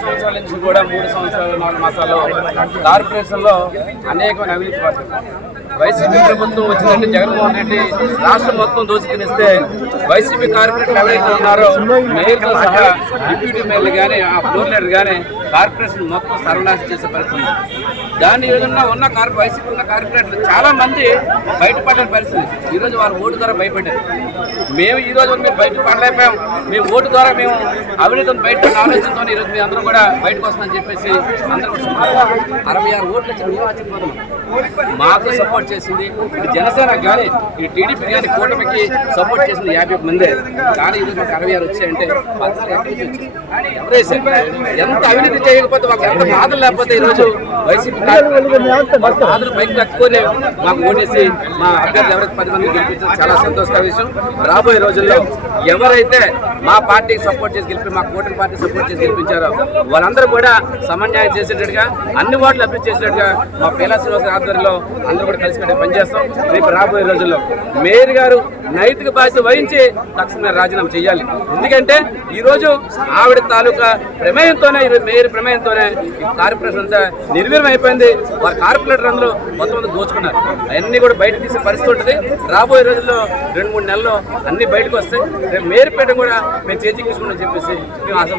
సంవత్సరాల నుంచి కూడా మూడు సంవత్సరాలు నాలుగు మాసాల్లో కార్పొరేషన్లో అనేకమైన అవినీతి వైసీపీ ప్రభుత్వం వచ్చిందంటే జగన్మోహన్ రెడ్డి రాష్ట్రం మొత్తం దోచుకునిస్తే వైసీపీ కార్పొరేటర్లు ఎవరైతే ఉన్నారో మేయర్తో సహా డిప్యూటీ మేయర్లు కానీ ఆ ఫ్లోర్ లీడర్ కానీ కార్పొరేషన్ మొత్తం సర్వనాశం చేసే పరిస్థితి దాని ఏదన్నా ఉన్న కార్పొ వైసీపీ ఉన్న కార్పొరేటర్లు చాలా మంది బయటపడిన పరిస్థితి. ఈరోజు వారు ఓటు ద్వారా భయపడ్డారు. మేము ఈ రోజు మేము బయట పడలేకపోయాం. మేము ఓటు ద్వారా మేము అవినీతిని బయట ఆలోచనతో ఈరోజు మీ అందరం కూడా బయటకు వస్తామని చెప్పేసి అందరూ అరవై ఆరు ఓట్లు వచ్చి మేము ఆశ్చర్యపోతున్నాం. మాకు సపోర్ట్ చేసింది ఇటు జనసేన కానీ ఈ టీడీపీ కానీ కూటమికి సపోర్ట్ చేసింది యాభై మందే. కానీ ఈరోజు మాకు అరవై ఆరు వచ్చాయంటే ఎంత అవినీతి చేయకపోతే మాకు ఎంత బాధలు లేకపోతే ఈరోజు వైసీపీ బాధలు పైకి కట్టుకొని మాకు ఓటేసి మా అభ్యర్థులు ఎవరైతే పది మంది గెలిపించారు చాలా సంతోషకర విషయం. రాబోయే రోజుల్లో ఎవరైతే మా పార్టీకి సపోర్ట్ చేసి గెలిపి మా కూటమి పార్టీ సపోర్ట్ చేసి గెలిపించారో వాళ్ళందరూ కూడా సమన్యాయం చేసేటట్టుగా అన్ని ఓట్లు అభివృద్ధి చేసేటట్టుగా మా పీలా శ్రీనివాస ఆధ్వర్యంలో అందరూ కూడా కలిసి పనిచేస్తాం. రేపు రాబోయే రోజుల్లో మేయర్ గారు నైతిక బాధ్యత వహించి తక్షణమే రాజీనామా చేయాలి. ఎందుకంటే ఈరోజు ఆవిడ తాలూకా ప్రమేయంతోనే ఈరోజు మేయర్ ప్రమేయంతోనే కార్పొరేషన్ అంతా నిర్వీర్యం అయిపోయింది. వారి కార్పొరేటర్ అందరూ కొంతమంది దోచుకున్నారు. అవన్నీ కూడా బయట తీసే పరిస్థితి ఉంటుంది. రాబోయే రోజుల్లో రెండు మూడు నెలల్లో అన్ని బయటకు వస్తాయి. రేపు మేయర్ పేట కూడా మేము చేజిక్కించుకుంటామని చెప్పేసి మేము ఆశ